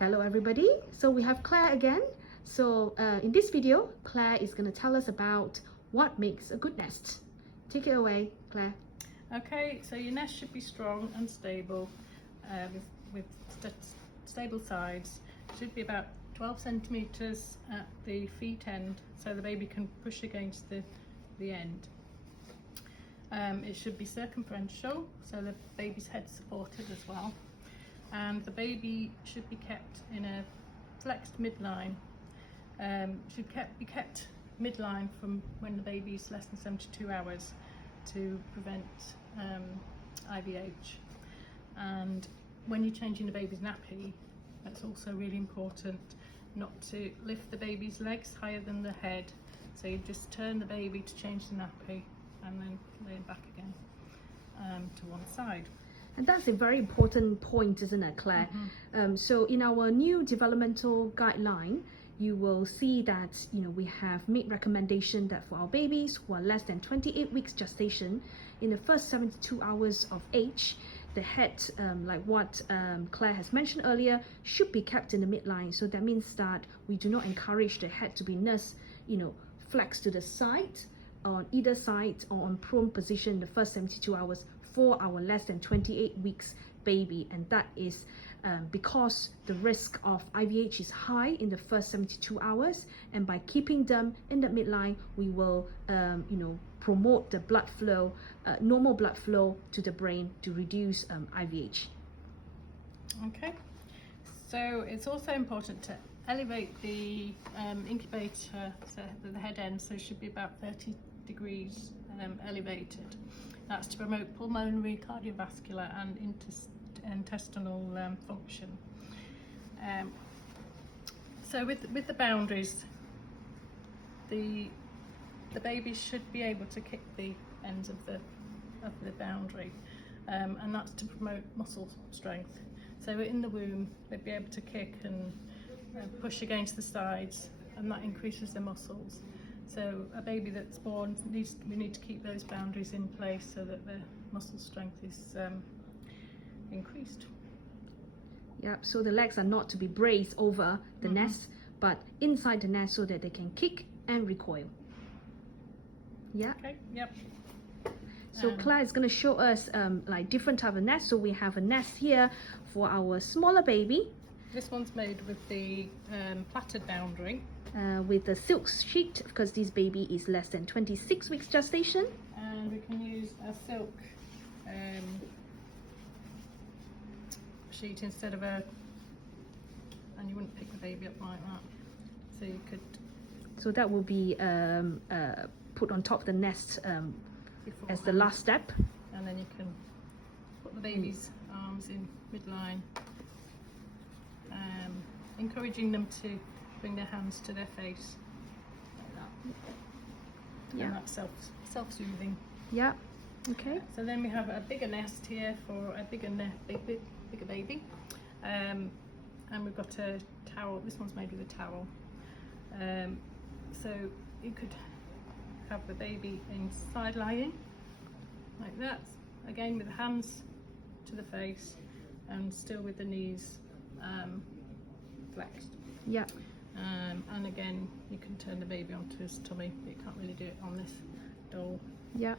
Hello everybody, so we have Claire again. So in this video, Claire is going to tell us about what makes a good nest. Take it away, Claire. Okay, so your nest should be strong and stable with stable sides. It should be about 12 centimetres at the feet end so the baby can push against the end. It should be circumferential so the baby's head's supported as well. And the baby should be kept in a flexed midline. Should be kept midline from when the baby is less than 72 hours to prevent IVH. And when you're changing the baby's nappy, that's also really important not to lift the baby's legs higher than the head. So you just turn the baby to change the nappy and then lay it back again to one side. And that's a very important point, isn't it, Claire? So in our new developmental guideline, you will see that we have made recommendation that for our babies who are less than 28 weeks gestation, in the first 72 hours of age, the head, like what Claire has mentioned earlier, should be kept in the midline. So that means that we do not encourage the head to be nursed, flexed to the side, on either side, or on prone position in the first 72 hours for our less than 28 weeks baby. And that is because the risk of IVH is high in the first 72 hours, and by keeping them in the midline, we will promote the blood flow, normal blood flow to the brain to reduce IVH. Okay, so it's also important to elevate the incubator, so the head end, so it should be about 30 degrees elevated. That's to promote pulmonary, cardiovascular and intestinal function. So with the boundaries, the baby should be able to kick the ends of the boundary, and that's to promote muscle strength. So in the womb, they'd be able to kick and push against the sides, and that increases the muscles. So a baby that's born, we need to keep those boundaries in place so that the muscle strength is increased. Yeah, so the legs are not to be braced over the nest, but inside the nest so that they can kick and recoil. Yeah. Okay. Yep. So Claire is going to show us like different type of nests. So we have a nest here for our smaller baby. This one's made with the plaited boundary. With the silk sheet, because this baby is less than 26 weeks gestation. And we can use a silk sheet instead of and you wouldn't pick the baby up like that. So you could. So that will be put on top of the nest as the last step. And then you can put the baby's arms in midline, encouraging them to bring their hands to their face like that. Yeah. And that's self-soothing. Yeah. Okay. So then we have a bigger nest here for a bigger baby, and we've got a towel. This one's made with a towel. So you could have the baby in side lying like that, again with the hands to the face and still with the knees flexed. Yeah. And again, you can turn the baby onto his tummy, but you can't really do it on this doll. Yeah.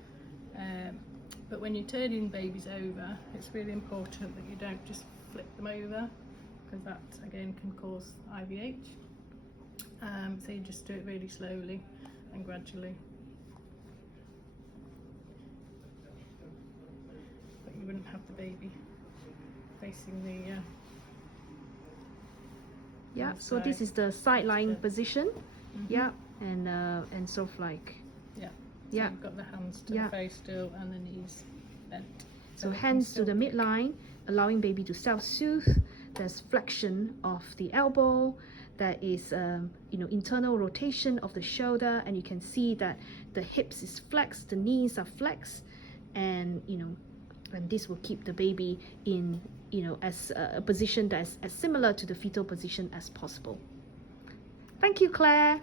But when you're turning babies over, it's really important that you don't just flip them over, because that again can cause IVH. So you just do it really slowly and gradually. But you wouldn't have the baby facing the yeah, so this is the side lying position. Yeah, and sort of like, so yeah, you've got the hands to the face still and the knees bent. So hands to the midline, allowing baby to self-soothe. There's flexion of the elbow. There is internal rotation of the shoulder, and you can see that the hips is flexed, the knees are flexed, and and this will keep the baby in as a position that is as similar to the fetal position as possible. Thank you, Claire.